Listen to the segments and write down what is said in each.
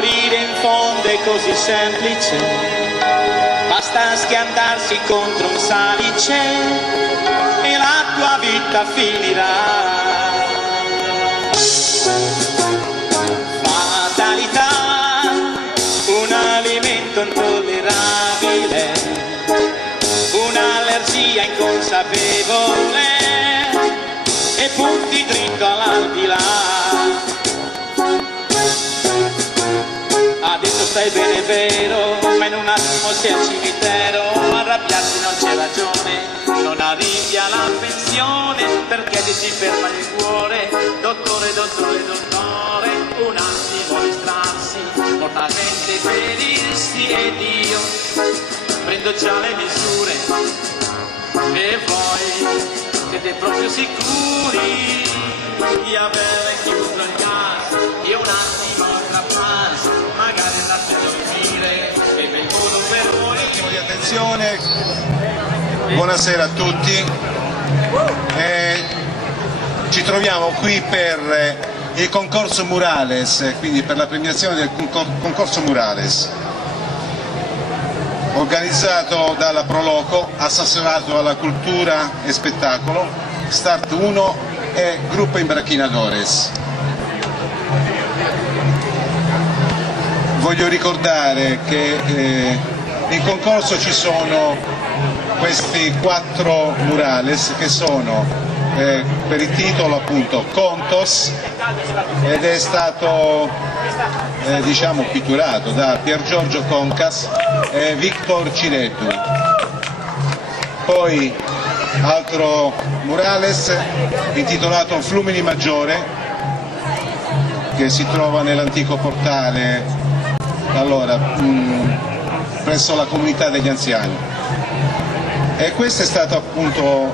fiorire in fondo è così semplice, basta schiantarsi contro un salice e la tua vita finirà. Fatalità, un alimento intollerabile, un'allergia inconsapevole e punti dritto all'aldilà. Adesso stai bene, è vero, ma in un attimo sei al cimitero. Arrabbiarsi non c'è ragione, non arrivi alla pensione perché ti si ferma il cuore. Dottore, dottore, dottore, un attimo distrarsi, mortalmente ferirsi ed io prendo già le misure. E voi siete proprio sicuri di aver chiuso il gas? Io un attimo tra pranzo, magari andate a dormire e vengono per voi. Un attimo di attenzione, buonasera a tutti. Ci troviamo qui per il concorso Murales, quindi per la premiazione del concorso Murales, organizzato dalla Proloco, assessorato alla cultura e spettacolo, Start 1 e Gruppo Imbraquinadores. Voglio ricordare che in concorso ci sono questi 4 murales che sono per il titolo appunto Contos, ed è stato diciamo pitturato da Pier Giorgio Concas e Victor Ciletu. Poi altro murales intitolato Flumini Maggiore, che si trova nell'antico portale presso la comunità degli anziani, e questo è stato appunto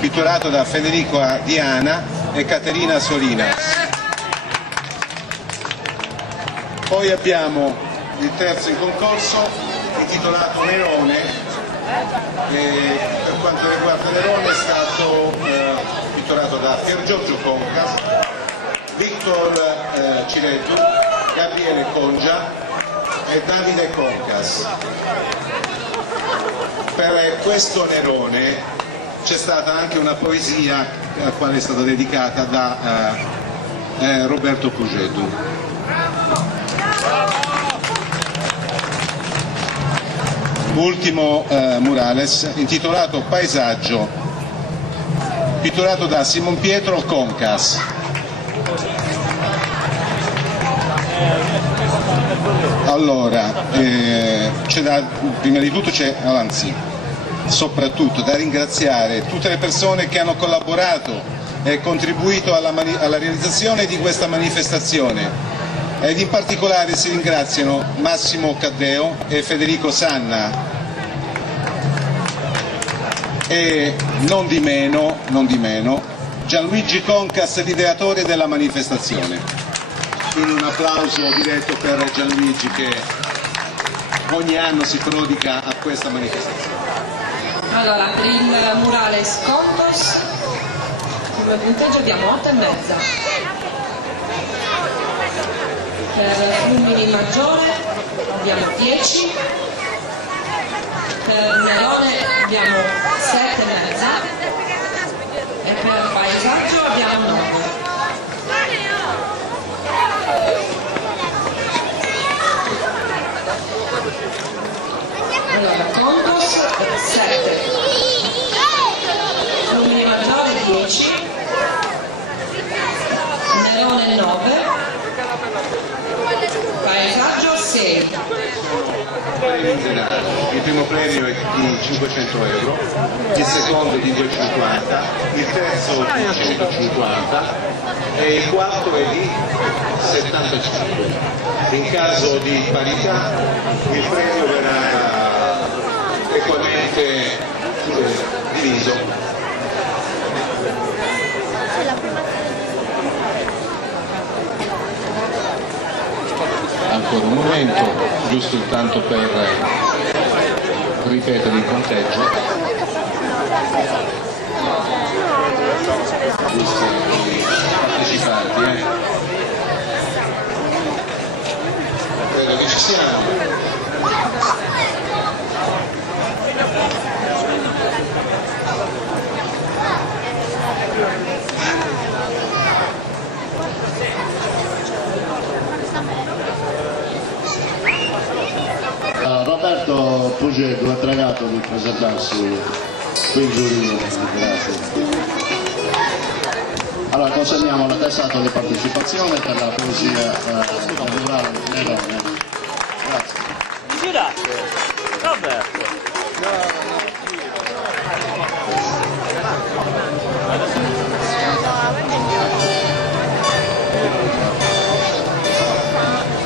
pitturato da Federico Diana e Caterina Solinas. Poi abbiamo il terzo in concorso intitolato Nerone, e per quanto riguarda Nerone è stato pitturato da Pier Giorgio Concas, Victor Ciletu, Gabriele Congia e Davide Concas. Per questo Nerone c'è stata anche una poesia alla quale è stata dedicata da Roberto Pugetu. Ultimo murales intitolato Paesaggio, pitturato da Simon Pietro Concas. Allora, prima di tutto soprattutto da ringraziare tutte le persone che hanno collaborato e contribuito alla realizzazione di questa manifestazione, ed in particolare si ringraziano Massimo Caddeo e Federico Sanna, e non di meno Gianluigi Concas, l'ideatore della manifestazione. Quindi un applauso diretto per Gianluigi, che ogni anno si prodiga a questa manifestazione. Allora, per il murales Contos come punteggio abbiamo 8,5. Per Flumini Maggiore abbiamo 10, per Nerone abbiamo 7,5 e per Paesaggio abbiamo 9. Allora, Contos 7, Flumini Maggiore 10, Nerone 9, Paesaggio 6. Il primo premio è di 500 euro, il secondo di 250, il terzo di 150 e il quarto è di 75. In caso di parità il premio verrà equamente diviso. Ancora un momento, giusto intanto per ripetere il conteggio. Giusto i partecipanti. di presentarsi qui in giuria. Grazie. Allora consegniamo l'attestato di partecipazione per la poesia murale Nerone. Grazie. Grazie. Roberto.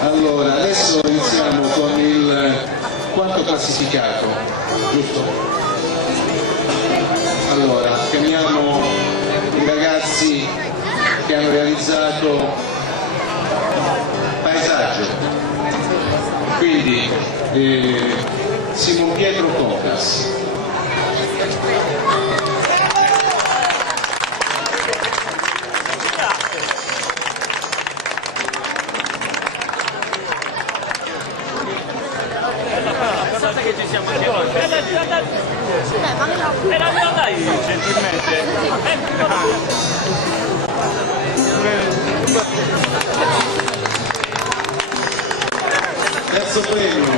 Allora, adesso iniziamo con il quarto classificato, giusto? Allora, chiamiamo i ragazzi che hanno realizzato paesaggio, quindi Simon Pietro Cocas. Che ci siamo chiamati. E la mia dai gentilmente. Terzo premio,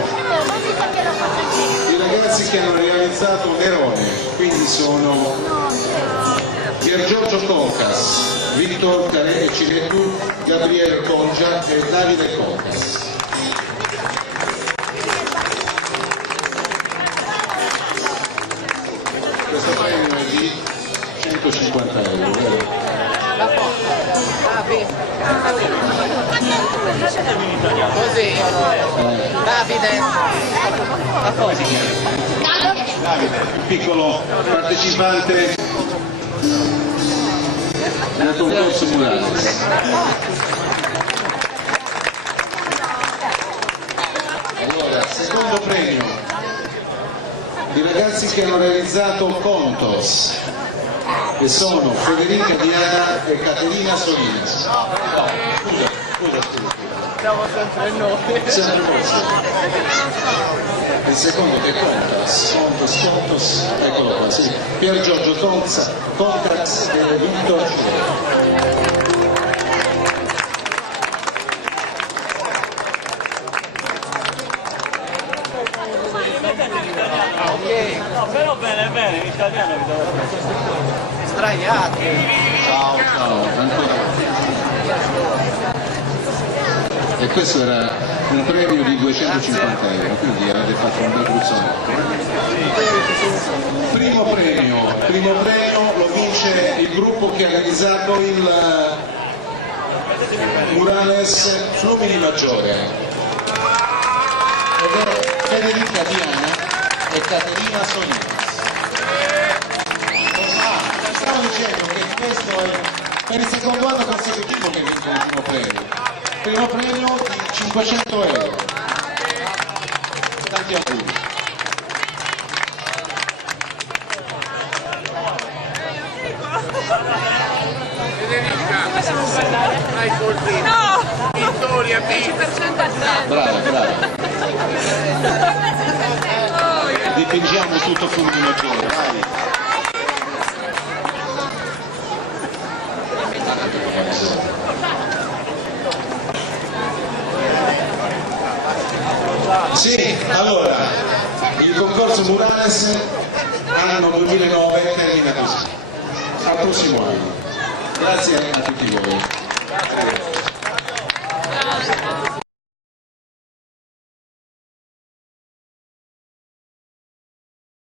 i ragazzi che hanno realizzato Nerone, quindi sono Pier Giorgio Cocas, Vittor Cirettu, Gabriele Congia e Davide Cocas. Questo premio è di 150 euro, vero? Così, Davide, Come si chiama? Davide, il piccolo partecipante nel concorso Murales. Allora, secondo premio, i ragazzi che hanno realizzato Contos, che sono Federica Diana e Caterina Solinas. Scusa. siamo sempre noi. Sempre noi. Il secondo che è Contos, eccolo qua, sì. Pier Giorgio Contax e Vittor Cirettu. No, però bene, in italiano vi devo Straiati. Ciao, ancora. E questo era un premio di 250 euro, quindi avete fatto un bel gruzzonetto. Primo premio lo vince il gruppo che ha realizzato il Murales Flumini Maggiore. Ed è Federica Diana e Caterina Solinas. Stavo dicendo che questo è per il secondo anno consecutivo che vincono il primo premio di 500 euro. Tanti auguri. Hai colpito. No! Vittoria B. Brava. Dipingiamo tutto Flumini Maggiore, vai. Sì, allora, il concorso Murales anno 2009 termina così. Al prossimo anno. Grazie a tutti voi.